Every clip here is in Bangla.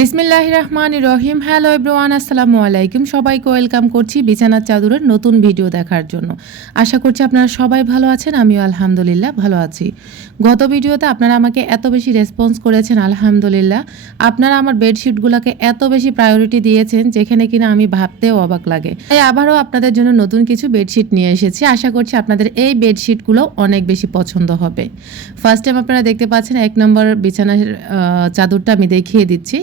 বিসমিল্লাহ রহমান রহিম। হ্যালো এভরিওয়ান আসসালামু আলাইকুম। সবাইকে ওয়েলকাম করছি বিছানার চাদরের নতুন ভিডিও দেখার জন্য। আশা করছি আপনারা সবাই ভালো আছেন, আমিও আলহামদুলিল্লাহ ভালো আছি। গত ভিডিওতে আপনারা আমাকে এত বেশি রেসপন্স করেছেন, আলহামদুলিল্লাহ। আপনারা আমার বেডশিটগুলোকে এত বেশি প্রায়োরিটি দিয়েছেন, যেখানে কিনা আমি ভাবতেও অবাক লাগে। তাই আবারও আপনাদের জন্য নতুন কিছু বেডশিট নিয়ে এসেছি। আশা করছি আপনাদের এই বেডশিটগুলো অনেক বেশি পছন্দ হবে। ফার্স্ট টাইম আপনারা দেখতে পাচ্ছেন, এক নম্বর বিছানার চাদরটা আমি দেখিয়ে দিচ্ছি।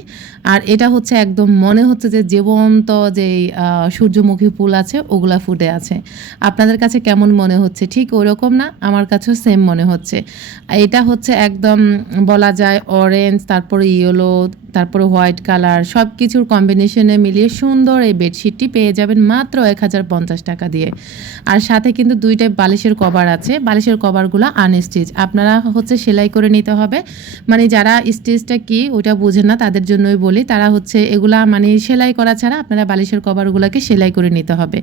আর এটা হচ্ছে একদম মনে হচ্ছে যে জীবন্ত যে সূর্যমুখী ফুল আছে, ওগুলা ফুটে আছে। আপনাদের কাছে কেমন মনে হচ্ছে? ঠিক ওরকম না? আমার কাছেও সেম মনে হচ্ছে। এটা হচ্ছে একদম বলা যায় অরেঞ্জ তারপরে ইয়েলো তারপরে হোয়াইট কালার সব কিছুর কম্বিনেশনে মিলিয়ে সুন্দর এই বেডশিটটি পেয়ে যাবেন মাত্র এক হাজার পঞ্চাশ টাকা দিয়ে। আর সাথে কিন্তু দুইটাই বালিশের কভার আছে। বালিশের কভারগুলো আনস্টিচ আপনারা হচ্ছে সেলাই করে নিতে হবে। মানে যারা স্টিচটা কি ওটা বোঝে না, তাদের জন্যই বলি, তারা হচ্ছে এগুলা মানে সেলাই করা ছাড়া আপনারা বালিশের কভারগুলোকে সেলাই করে নিতে হবে।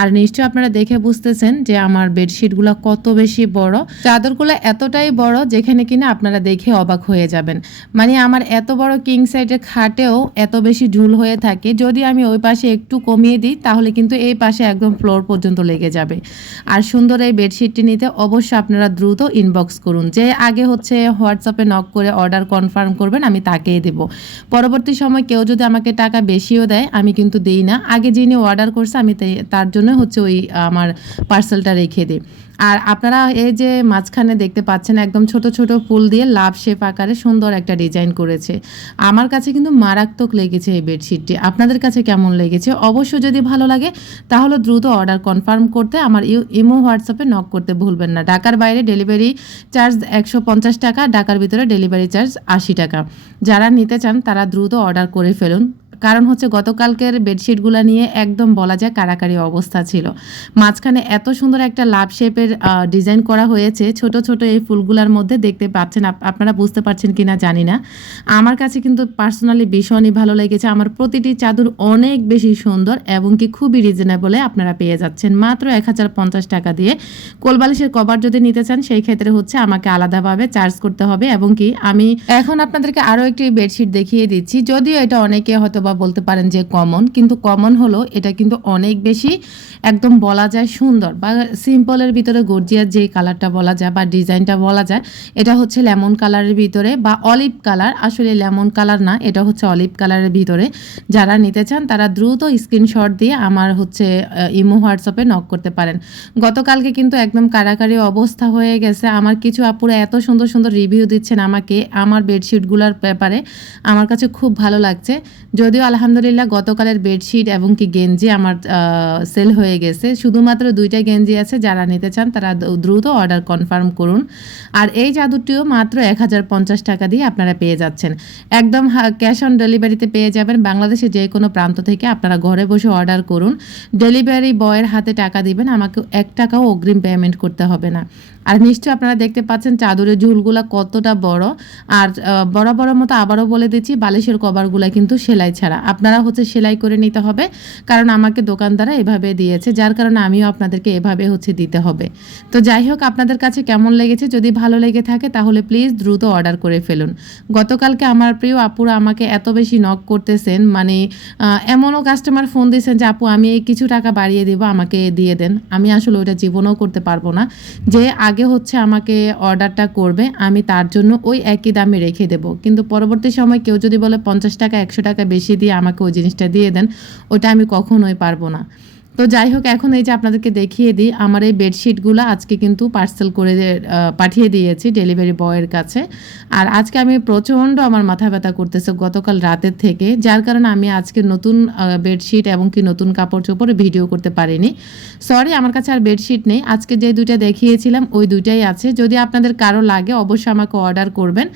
আর নিশ্চয় আপনারা দেখে বুঝতেছেন যে আমার বেডশিটগুলো কত বেশি বড়। চাদরগুলো এতটাই বড় যেখানে কিনা আপনারা দেখে অবাক হয়ে যাবেন। মানে আমার এত বড় কিং সাইডের খাটেও এত বেশি ঝুল হয়ে থাকে, যদি আমি ওই পাশে একটু কমিয়ে দিই, তাহলে কিন্তু এই পাশে একদম ফ্লোর পর্যন্ত লেগে যাবে। আর সুন্দর এই বেডশিটটি নিতে অবশ্যই আপনারা দ্রুত ইনবক্স করুন। যে আগে হচ্ছে হোয়াটসঅ্যাপে নক করে অর্ডার কনফার্ম করবেন, আমি তাকেই দেব। পরবর্তী সময় কেউ যদি আমাকে টাকা বেশিও দেয়, আমি কিন্তু দিই না। আগে যিনি অর্ডার করছে, আমি তার জন্য হচ্ছে ওই, আমার পার্সেলটা রেখে দিই। আর আপনারা এই যে মাঝখানে দেখতে পাচ্ছেন, একদম ছোট ছোট ফুল দিয়ে লাভ শেপ আকারে সুন্দর একটা ডিজাইন করেছে। আমার কাছে কিন্তু মারাত্মক লেগেছে এই বেডশিটটি আপনাদের কাছে কেমন লেগেছে? অবশ্য যদি ভালো লাগে, তাহলে দ্রুত অর্ডার কনফার্ম করতে আমার ইমো, হোয়াটসঅ্যাপে নক করতে ভুলবেন না। ঢাকার বাইরে ডেলিভারি চার্জ একশো পঞ্চাশ টাকা, ঢাকার ভিতরে ডেলিভারি চার্জ আশি টাকা। যারা নিতে চান, তারা দ্রুত অর্ডার করে ফেলুন। কারণ হচ্ছে গতকালকের বেডশিটগুলো নিয়ে একদম বলা যায় কারাকারি অবস্থা ছিল। মাঝখানে এত সুন্দর একটা লাভ শেপের ডিজাইন করা হয়েছে, ছোট ছোট এই ফুলগুলোর মধ্যে দেখতে পাচ্ছেন আপ- আপনারা বুঝতে পারছেন কিনা জানি না। আমার কাছে কিন্তু পার্সোনালি ভীষণই ভালো লেগেছে। আমার প্রতিটি চাদর অনেক বেশি সুন্দর এবং কি খুবই রিজনেবলে আপনারা পেয়ে যাচ্ছেন। মাত্র এক হাজার পঞ্চাশ টাকা দিয়ে কোলবালিশের কভার যদি নিতে চান, সেই ক্ষেত্রে হচ্ছে আমাকে আলাদাভাবে চার্জ করতে হবে এবং কি আমি এখন আপনাদেরকে আরও একটি বেডশিট দেখিয়ে দিচ্ছি। যদিও এটা অনেকে হয়তো বা বলতে পারেন যে কমন কিন্তু কমন হলো এটা কিন্তু অনেক বেশি একদম বলা যায় সুন্দর বা সিম্পলের ভিতরে গর্জিয়ার যে কালারটা বলা যায় বা ডিজাইনটা বলা যায়, এটা হচ্ছে লেমন কালারের ভিতরে বা অলিভ কালার আসলে লেমন কালার না, এটা হচ্ছে অলিভ কালারের ভিতরে। যারা নিতে চান তারা দ্রুত স্ক্রিনশট দিয়ে আমার হচ্ছে ইমো হোয়াটসঅ্যাপে নক করতে পারেন। গতকালকে কিন্তু একদম কারাকারি অবস্থা হয়ে গেছে। আমার কিছু আপুরা এত সুন্দর সুন্দর রিভিউ দিচ্ছেন আমাকে, আমার বেডশিটগুলোর ব্যাপারে। আমার কাছে খুব ভালো লাগছে। যদিও আলহামদুলিল্লাহ গতকালের বেডশিট এবং কি গেঞ্জি আমার সেল হয়ে গেছে। শুধুমাত্র দুইটা গেঞ্জি আছে, যারা নিতে চান তারা দ্রুত অর্ডার কনফার্ম করুন। আর এই চাদরটিও মাত্র এক হাজার পঞ্চাশ টাকা দিয়ে আপনারা পেয়ে যাচ্ছেন। একদম ক্যাশ অন ডেলিভারিতে পেয়ে যাবেন। বাংলাদেশে যে কোনো প্রান্ত থেকে আপনারা ঘরে বসে অর্ডার করুন। ডেলিভারি বয়ের হাতে টাকা দিবেন আমাকে এক টাকাও অগ্রিম পেমেন্ট করতে হবে না। আর নিশ্চয়ই আপনারা দেখতে পাচ্ছেন চাদরের ঝুলগুলা কতটা বড়। আর বড় বড় মতো আবারও বলে দিচ্ছি, বালিশের কভারগুলা কিন্তু সেলাই ছাড়া আপনারা হচ্ছে সেলাই করে নিতে হবে, কারণ আমাকে দোকানদারা এভাবে দিয়েছে, যার কারণে আমিও আপনাদেরকে এভাবে হচ্ছে দিতে হবে। তো যাই হোক, আপনাদের কাছে কেমন লেগেছে, যদি ভালো লেগে থাকে তাহলে প্লিজ দ্রুত অর্ডার করে ফেলুন। গতকালকে আমার প্রিয় আপুরা আমাকে এত বেশি নক করতেছেন মানে এমনও কাস্টমার ফোন দিয়েছেন যে, আপু, আমি এই কিছু টাকা বাড়িয়ে দেবো, আমাকে দিয়ে দেন। আমি আসলে ওটা জীবনও করতে পারব না। যে আগে হচ্ছে আমাকে অর্ডারটা করবে, আমি তার জন্য ওই একই দামে রেখে দেবো। কিন্তু পরবর্তী সময় কেউ যদি বলে, পঞ্চাশ টাকা, একশো টাকা বেশি দিয়ে আমাকে ওই জিনিসটা দিয়ে দেন ওটা আমি কখনোই পারব না। তো যাই হোক, এখন এই যে আপনাদেরকে দেখিয়ে দিই, আমার এই বেডশিটগুলো আজকে কিন্তু পার্সেল করে পাঠিয়ে দিয়েছি ডেলিভারি বয়ের কাছে। আর আজকে আমি প্রচণ্ড আমার মাথা ব্যথা করতেছে গতকাল রাতের থেকে, যার কারণে আমি আজকে নতুন বেডশিট এবং কি নতুন কাপড় চোপড় ভিডিও করতে পারিনি। সরি আমার কাছে আর বেডশিট নেই। আজকে যে দুইটা দেখিয়েছিলাম, ওই দুইটাই আছে। যদি আপনাদের কারও লাগে, অবশ্যই আমাকে অর্ডার করবেন।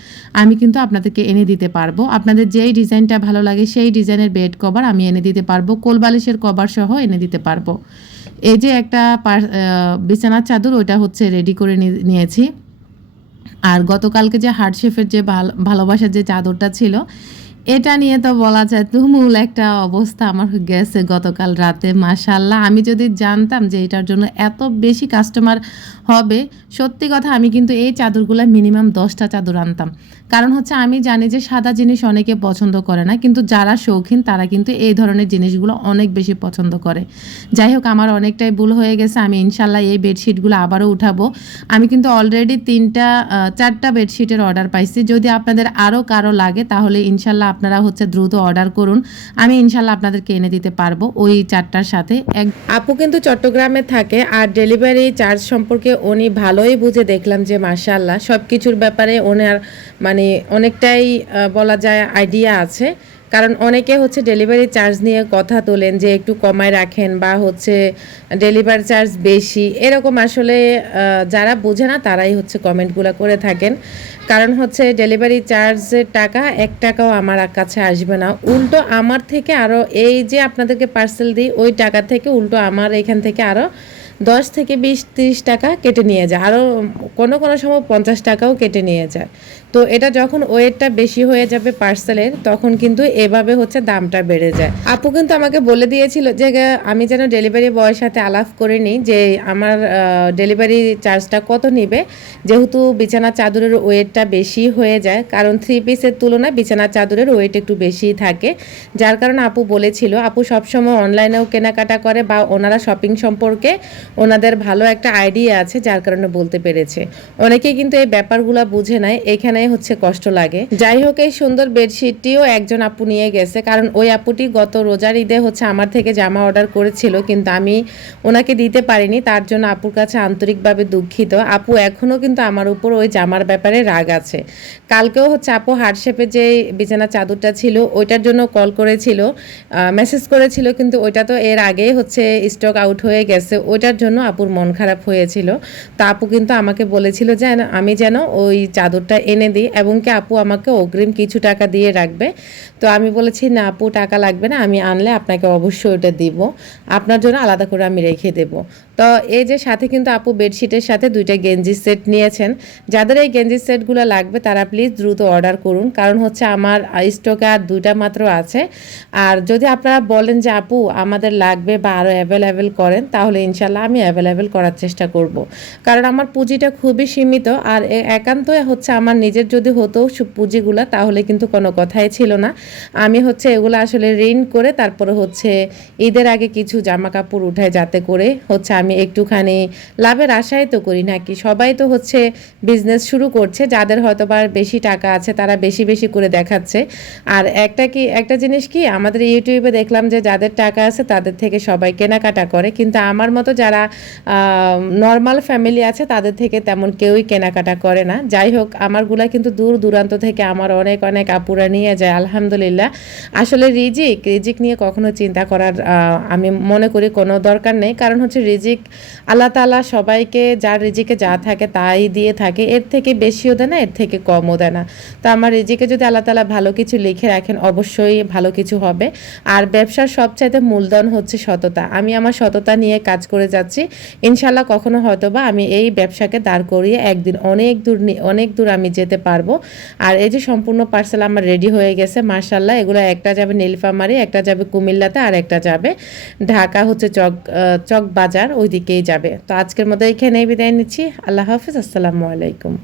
আমি কিন্তু আপনাদেরকে এনে দিতে পারব। আপনাদের যেই ডিজাইনটা ভালো লাগে, সেই ডিজাইনের বেড কভার আমি এনে দিতে পারব। কোলবালিশের কভার সহ এনে দিতে পারব এই যে একটা বিছানার চাদর, ওইটা হচ্ছে রেডি করে নিয়েছি। আর গতকালকে যে হার্ডশেফের যে ভাল- ভালোবাসার যে চাদরটা ছিল এটা নিয়ে তো বলা যায় তুমুল একটা অবস্থা আমার গেছে গতকাল রাতে মাশাল্লাহ আমি যদি জানতাম যে এটার জন্য এত বেশি কাস্টমার হবে, সত্যি কথা আমি কিন্তু এই চাদরগুলো মিনিমাম দশটা চাদর আনতাম। কারণ হচ্ছে আমি জানি যে সাদা জিনিস অনেকে পছন্দ করে না, কিন্তু যারা শৌখিন তারা কিন্তু এই ধরনের জিনিসগুলো অনেক বেশি পছন্দ করে। যাই হোক, আমার অনেকটাই ভুল হয়ে গেছে, আমি ইনশাল্লাহ এই বেডশিটগুলো আবারও উঠাবো। আমি কিন্তু অলরেডি তিনটা চারটা বেডশিটের অর্ডার পাইছি। যদি আপনাদের আরও কারও লাগে, তাহলে ইনশাল্লাহ আপনারা হচ্ছে দ্রুত অর্ডার করুন। আমি ইনশাল্লাহ আপনাদেরকে এনে দিতে পারব ওই চারটার সাথে। এক আপু কিন্তু চট্টগ্রামে থাকে আর ডেলিভারি চার্জ সম্পর্কে উনি ভালোই বুঝে দেখলাম যে মার্শাল্লাহ সব কিছুর ব্যাপারে ওনার মানে অনেকটাই বলা যায় আইডিয়া আছে। কারণ অনেকে হচ্ছে ডেলিভারি চার্জ নিয়ে কথা তোলেন যে একটু কমায় রাখেন বা হচ্ছে ডেলিভারি চার্জ বেশি। এরকম আসলে যারা বোঝে না তারাই হচ্ছে কমেন্টগুলো করে থাকেন। কারণ হচ্ছে ডেলিভারি চার্জের টাকা এক টাকাও আমার কাছে আসবে না। উল্টো আমার থেকে আরও এই যে আপনাদেরকে পার্সেল দিই, ওই টাকা থেকে উল্টো আমার এখান থেকে আরও দশ থেকে বিশ, তিরিশ টাকা কেটে নিয়ে যায়। আরও কোনো কোনো সময় পঞ্চাশ টাকাও কেটে নিয়ে যায়। তো এটা যখন ওয়েটটা বেশি হয়ে যাবে পার্সেলের, তখন কিন্তু এভাবে হচ্ছে দামটা বেড়ে যায়। আপু কিন্তু আমাকে বলে দিয়েছিল যে আমি যেন ডেলিভারি বয়ের সাথে আলাপ করে নিই যে, আমার ডেলিভারি চার্জটা কত নিবে? যেহেতু বিছানা চাদরের ওয়েটটা বেশি হয়ে যায়, কারণ থ্রি পিসের তুলনায় বিছানা চাদরের ওয়েট একটু বেশি থাকে। যার কারণে আপু বলেছিল, আপু সবসময় অনলাইনেও কেনাকাটা করে বা ওনারা শপিং সম্পর্কে ওনাদের ভালো একটা আইডিয়া আছে, যার কারণে বলতে পেরেছে। অনেকেই কিন্তু এই ব্যাপারগুলো বুঝে নেয় এখানে হচ্ছে কষ্ট লাগে। যাই হোক, এই সুন্দর বেডশিটটিও একজন আপু নিয়ে গেছে, কারণ ওই আপুটি গত রোজার ঈদে হচ্ছে আমার থেকে জামা অর্ডার করেছিল, কিন্তু আমি ওনাকে দিতে পারিনি, তার জন্য আপুর কাছে আন্তরিকভাবে দুঃখিত। আপু এখনও কিন্তু আমার উপর ওই জামার ব্যাপারে রাগ আছে। কালকেও হচ্ছে আপু হার্টশেপে যে বিছানা চাদরটা ছিল, ওইটার জন্য কল করেছিল মেসেজ করেছিল, কিন্তু ওইটা তো এর আগেই হচ্ছে স্টক আউট হয়ে গেছে, ওইটার জন্য আপুর মন খারাপ হয়েছিল। তা আপু কিন্তু আমাকে বলেছিল যে আমি যেন ওই চাদরটা এনে দিই এবং কি আপু আমাকে অগ্রিম কিছু টাকা দিয়ে রাখবে। তো আমি বলেছি, না আপু, টাকা লাগবে না, আমি আনলে আপনাকে অবশ্যই ওটা দিব। আপনার জন্য আলাদা করে আমি রেখে দেব। তো এই যে সাথে কিন্তু আপু বেডশিটের সাথে দুইটা গেঞ্জি সেট নিয়েছেন। যাদের এই গেঞ্জি সেটগুলো লাগবে, তারা প্লিজ দ্রুত অর্ডার করুন। কারণ হচ্ছে আমার স্টকে আর দুইটা মাত্র আছে। আর যদি আপনারা বলেন যে, আপু, আমাদের লাগবে বা আরও অ্যাভেলেবেল করেন, তাহলে ইনশাল্লাহ আমি অ্যাভেলেবেল করার চেষ্টা করব। কারণ আমার পুঁজিটা খুবই সীমিত। আর একান্তই হচ্ছে আমার নিজের যদি হতো পুঁজিগুলো, তাহলে কিন্তু কোনো কথাই ছিল না। আমি হচ্ছে এগুলো আসলে ঋণ করে তারপরে হচ্ছে ঈদের আগে কিছু জামা কাপড় উঠায় যাতে করে হচ্ছে আমি একটুখানি লাভের আশাই তো করি নাকি সবাই তো হচ্ছে বিজনেস শুরু করছে, যাদের হয়তো বা বেশি টাকা আছে তারা বেশি বেশি করে দেখাচ্ছে। আর একটা কি, একটা জিনিস কি, আমাদের ইউটিউবে দেখলাম যে যাদের টাকা আছে তাদের থেকে সবাই কেনাকাটা করে। কিন্তু আমার মতো যারা নর্মাল ফ্যামিলি আছে তাদের থেকে তেমন কেউই কেনাকাটা করে না। যাই হোক, আমারগুলা কিন্তু দূর দূরান্ত থেকে আমার অনেক অনেক আপুরা নিয়ে যায়, আলহামদুলিল্লাহ। আসলে রিজিক রিজিক নিয়ে কখনো চিন্তা করার আমি মনে করি কোনো দরকার নেই। কারণ হচ্ছে রিজিক, আল্লাহ তালা সবাইকে যার রিজিকে যা থাকে তাই দিয়ে থাকে। এর থেকে বেশিও দেয় না, এর থেকে কমও দেয় না। তো আমার রিজিকে যদি আল্লাহ তালা ভালো কিছু লিখে রাখেন, অবশ্যই ভালো কিছু হবে। আর ব্যবসার সবচাইতে মূলধন হচ্ছে সততা। আমি আমার সততা নিয়ে কাজ করে যাচ্ছি। ইনশাল্লাহ কখনো হয়তো বা আমি এই ব্যবসাকে দাঁড় করিয়ে একদিন অনেক দূর অনেক দূর আমি যেতে পারব। আর এই যে সম্পূর্ণ পার্সেল আমার রেডি হয়ে গেছে মার্শাল্লাহ এগুলো একটা যাবে নীলফামারি, একটা যাবে কুমিল্লাতে, আর একটা যাবে ঢাকা হচ্ছে চক চক বাজার ওইদিকেই যাবে। তো আজকের মতো এখানেই বিদায় নিচ্ছি। আল্লাহ হাফিজ, আসসালামু আলাইকুম।